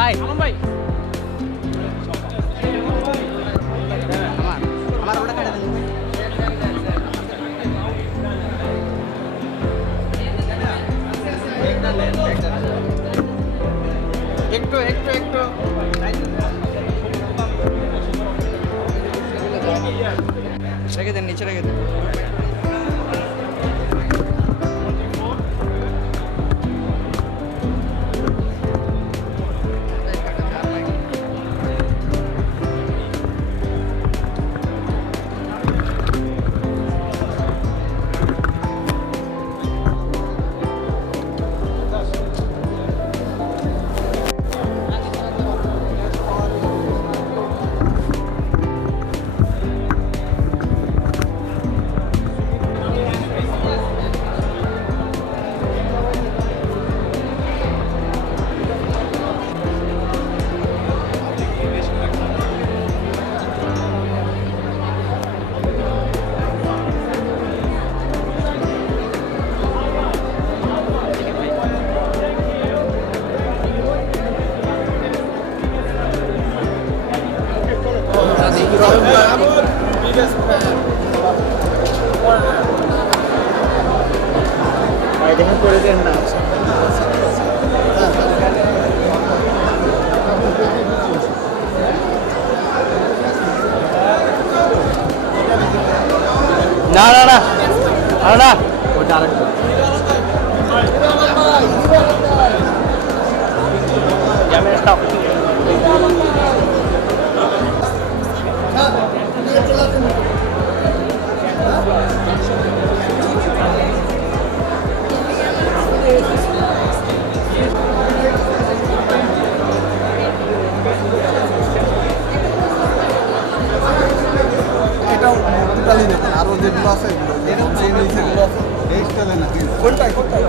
ভাই। ভাই। আমার ওটা কেটে দেন একটু একটু একটু। রেখে দেন নিচে রেখে দেন। ভাই দেখে করে দেন না না না না না না ওটা আরেকটা ক্যামেরা স্টপ টোটালি নেবেন আরও যেগুলো আছে এগুলো আছে কোনটাই কোনটাই